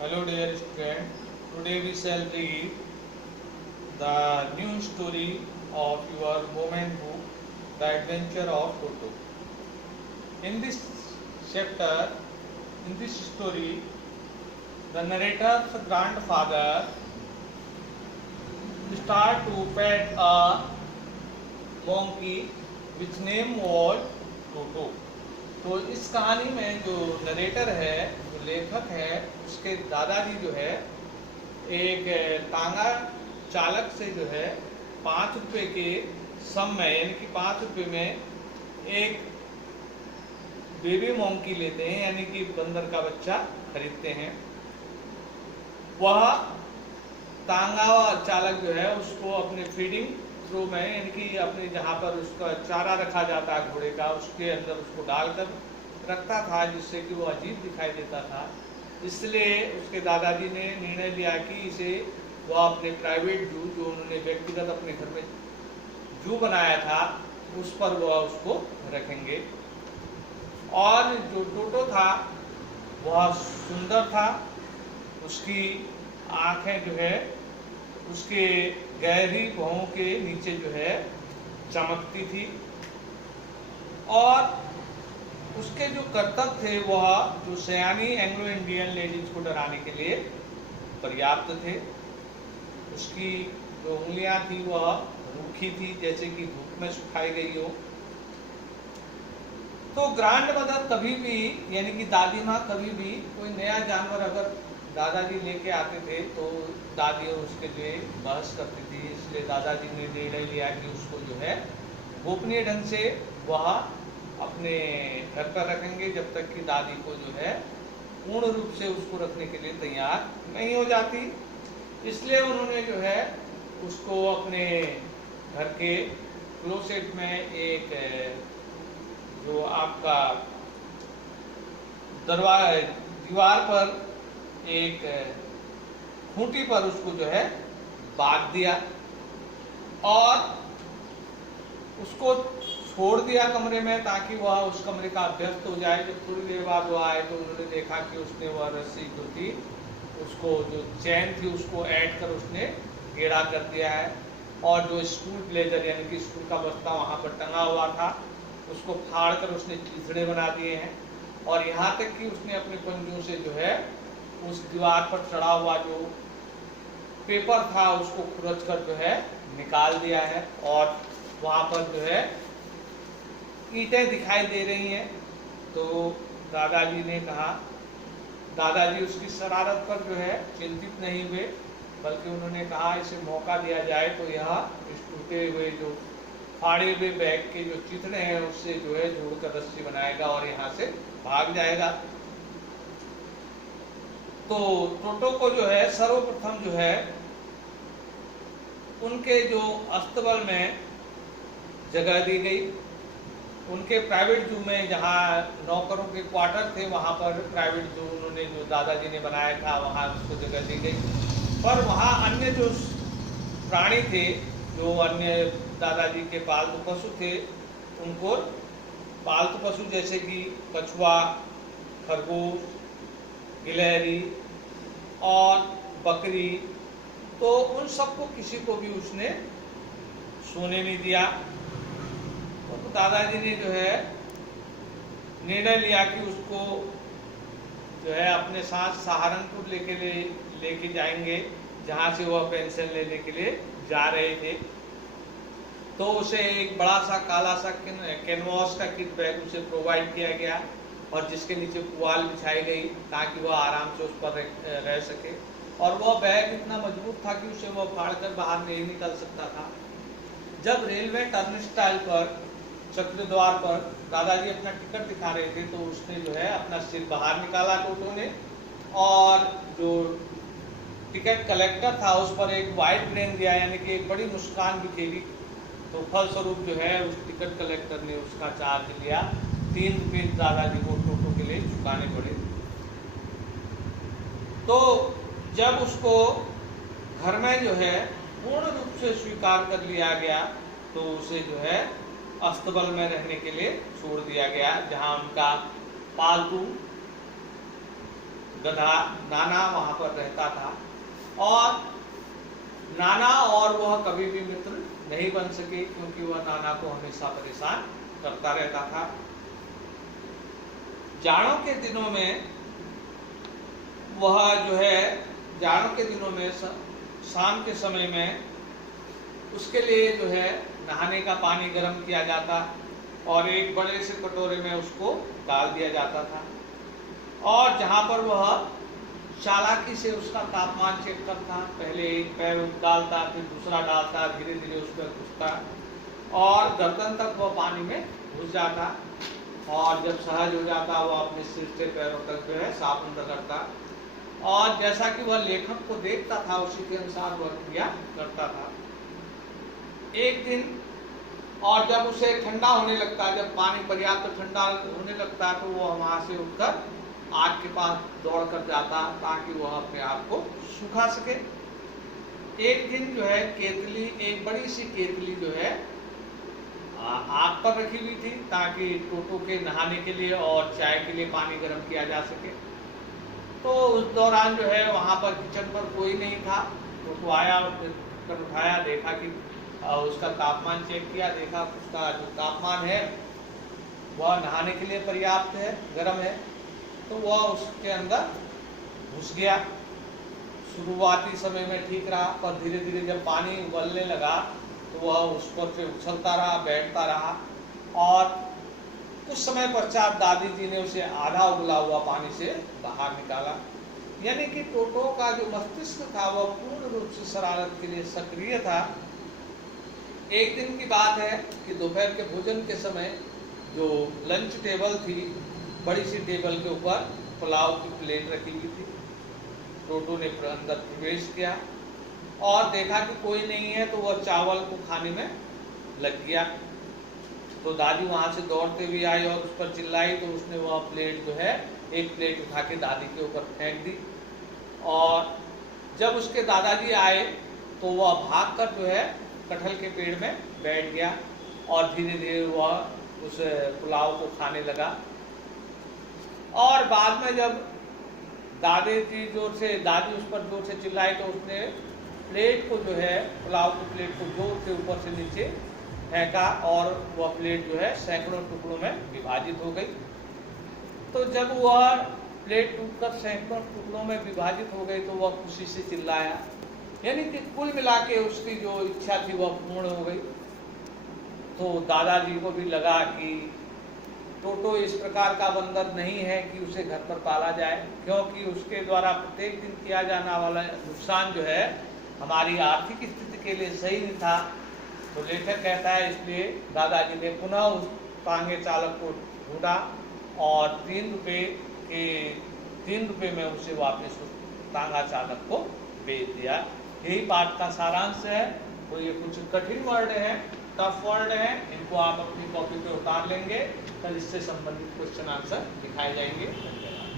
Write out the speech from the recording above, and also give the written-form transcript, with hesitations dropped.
Hello dear student, today we shall read the new story of your moment book, The Adventure of Toto. In this chapter, in this story, the narrator's grandfather start to pet a monkey which name was Toto. तो इस कहानी में जो narrator है, जो लेखक है, उसके दादाजी जो है एक तांगा चालक से जो है 5 रुपए के सम में, यानी कि 5 रुपए में एक बेबी मोंकी लेते हैं, यानी कि बंदर का बच्चा खरीदते हैं। वह तांगा चालक जो है उसको अपने फीडिंग थ्रू में, यानी कि अपने जहाँ पर उसका चारा रखा जाता है घोड़े का, उसके अंदर उसको डालकर रखता था, जिससे कि वो अजीब दिखाई देता था। इसलिए उसके दादाजी ने निर्णय लिया कि इसे वह अपने प्राइवेट जू, जो उन्होंने व्यक्तिगत अपने घर में जू बनाया था, उस पर वह उसको रखेंगे। और जो टोटो था वह सुंदर था, उसकी आंखें जो है उसके गहरी भौं के नीचे जो है चमकती थी, और उसके जो करतब थे वह जो सयानी एंग्लो इंडियन लेडीज को डराने के लिए पर्याप्त थे। उसकी जो उंगलियां थी वह रूखी थी, जैसे कि धूप में सुखाई गई हो। तो ग्रैंड मदर कभी भी, यानी कि दादी माँ कभी भी कोई नया जानवर अगर दादाजी लेके आते थे तो दादी और उसके लिए बहस करती थी। इसलिए दादाजी ने निर्णय लिया कि उसको जो है गोपनीय ढंग से वह अपने घर पर रखेंगे, जब तक कि दादी को जो है पूर्ण रूप से उसको रखने के लिए तैयार नहीं हो जाती। इसलिए उन्होंने जो है उसको अपने घर के क्लोसेट में एक जो आपका दीवार पर एक खूंटी पर उसको जो है बांध दिया और उसको छोड़ दिया कमरे में, ताकि वह उस कमरे का अभ्यस्त हो जाए। जब थोड़ी देर बाद वो आए तो उन्होंने देखा कि उसने वह रस्सी जो थी, उसको जो चैन थी उसको ऐड कर उसने टेढ़ा कर दिया है, और जो स्कूल ब्लेजर यानी कि स्कूल का बस्ता वहाँ पर टंगा हुआ था उसको फाड़ कर उसने चिथड़े बना दिए हैं। और यहाँ तक कि उसने अपने पंजों से जो है उस दीवार पर चढ़ा हुआ जो पेपर था उसको खुरच कर जो है निकाल दिया है, और वहाँ पर जो है ईंटें दिखाई दे रही हैं। तो दादाजी ने कहा, दादाजी उसकी शरारत पर जो है चिंतित नहीं हुए, बल्कि उन्होंने कहा इसे मौका दिया जाए तो यह इस टूटे हुए जो फाड़े हुए बैग के जो चिथड़े हैं उससे जो है जोड़कर रस्सी बनाएगा और यहाँ से भाग जाएगा। तो टोटो को जो है सर्वप्रथम जो है उनके जो अस्तबल में जगह दी गई। उनके प्राइवेट जू में, जहाँ नौकरों के क्वार्टर थे, वहाँ पर प्राइवेट जू उन्होंने जो दादाजी ने बनाया था वहाँ उसको जगह दी गई। पर वहाँ अन्य जो प्राणी थे, जो अन्य दादाजी के पालतू पशु थे, उनको पालतू पशु जैसे कि कछुआ, खरगोश, गिलहरी और बकरी, तो उन सबको किसी को भी उसने सोने नहीं दिया। तो दादाजी ने जो है निर्णय लिया कि उसको जो है अपने साथ सहारनपुर लेके जाएंगे, जहाँ से वह पेंशन लेने के लिए जा रहे थे। तो उसे एक बड़ा सा काला सा कैनवास का किट बैग उसे प्रोवाइड किया गया, और जिसके नीचे पुआल बिछाई गई ताकि वह आराम से उस पर रह सके। और वह बैग इतना मजबूत था कि उसे वह फाड़कर बाहर नहीं निकल सकता था। जब रेलवे टर्मिनल पर चक्र द्वार पर दादाजी अपना टिकट दिखा रहे थे तो उसने जो है अपना सिर बाहर निकाला टोटो ने, और जो टिकट कलेक्टर था उस पर एक वाइट ग्रेन दिया, यानी कि एक बड़ी मुस्कान बिखेरी। तो फलस्वरूप जो है उस टिकट कलेक्टर ने उसका चार्ज लिया। 3 रुपये दादाजी को टोटो के लिए चुकाने पड़े। तो जब उसको घर में जो है पूर्ण रूप से स्वीकार कर लिया गया तो उसे जो है अस्तबल में रहने के लिए छोड़ दिया गया, जहां उनका पालतू गधा नाना वहाँ पर रहता था, और नाना और वह कभी भी मित्र नहीं बन सके, क्योंकि वह नाना को हमेशा परेशान करता रहता था। जाड़ों के दिनों में वह जो है, जाड़ों के दिनों में शाम के समय में उसके लिए जो है नहाने का पानी गर्म किया जाता और एक बड़े से कटोरे में उसको डाल दिया जाता था, और जहाँ पर वह चालाकी से उसका तापमान चेक करता, पहले एक पैर डालता, फिर दूसरा डालता, धीरे धीरे उसमें घुसता और गर्दन तक वह पानी में घुस जाता, और जब सहज हो जाता वह अपने सिर से पैरों तक जो है साबुन रगड़ता, और जैसा कि वह लेखक को देखता था उसी के अनुसार वह क्रिया करता था। एक दिन, और जब उसे ठंडा होने लगता, जब पानी पर्याप्त ठंडा होने लगता, तो वह वहाँ से उठकर आग के पास दौड़ कर जाता ताकि वह अपने आप को सुखा सके। एक दिन जो है केतली, एक बड़ी सी केतली जो है आग पर रखी हुई थी ताकि टोटो के नहाने के लिए और चाय के लिए पानी गर्म किया जा सके। तो उस दौरान जो है वहाँ पर किचन पर कोई नहीं था। टोटो आया, ढक्कन उठाया, देखा कि उसका तापमान चेक किया, देखा उसका जो तापमान है वह नहाने के लिए पर्याप्त है, गर्म है, तो वह उसके अंदर घुस गया। शुरुआती समय में ठीक रहा, पर धीरे धीरे जब पानी उबलने लगा तो वह उस पर से उछलता रहा, बैठता रहा, और कुछ समय पश्चात दादी जी ने उसे आधा उबला हुआ पानी से बाहर निकाला। यानी कि टोटो का जो मस्तिष्क था वह पूर्ण रूप से शरारत के लिए सक्रिय था। एक दिन की बात है कि दोपहर के भोजन के समय जो लंच टेबल थी, बड़ी सी टेबल के ऊपर पुलाव की प्लेट रखी हुई थी। टोटो ने अंदर प्रवेश किया और देखा कि कोई नहीं है, तो वह चावल को खाने में लग गया। तो दादी वहाँ से दौड़ते हुए आई और उस पर चिल्लाई, तो उसने वह प्लेट जो है, एक प्लेट उठा के दादी के ऊपर फेंक दी, और जब उसके दादाजी आए तो वह भागकर जो है कटहल के पेड़ में बैठ गया और धीरे धीरे वह उस पुलाव को खाने लगा। और बाद में जब दादी उस पर जोर से चिल्लाई, तो उसने प्लेट को जो है, पुलाव की प्लेट को जोर से ऊपर से नीचे फेंका और वह प्लेट जो है सैकड़ों टुकड़ों में विभाजित हो गई। तो जब वह प्लेट टूटकर सैकड़ों टुकड़ों में विभाजित हो गई तो वह खुशी से चिल्लाया। यानी कि कुल मिला के उसकी जो इच्छा थी वह पूर्ण हो गई। तो दादाजी को भी लगा कि टोटो इस प्रकार का बंदर नहीं है कि उसे घर पर पाला जाए, क्योंकि उसके द्वारा प्रत्येक दिन किया जाने वाला नुकसान जो है हमारी आर्थिक स्थिति के लिए सही नहीं था। तो लेखक कहता है, इसलिए दादाजी ने पुनः उस तांगे चालक को ढूंढा और 3 रुपये में उसे वापस उस तांगा चालक को बेच दिया। यही पाठ का सारांश है। तो ये कुछ कठिन वर्ड हैं, टफ वर्ड हैं, इनको आप अपनी कॉपी पे उतार लेंगे, कल इससे संबंधित क्वेश्चन आंसर दिखाए जाएंगे। धन्यवाद।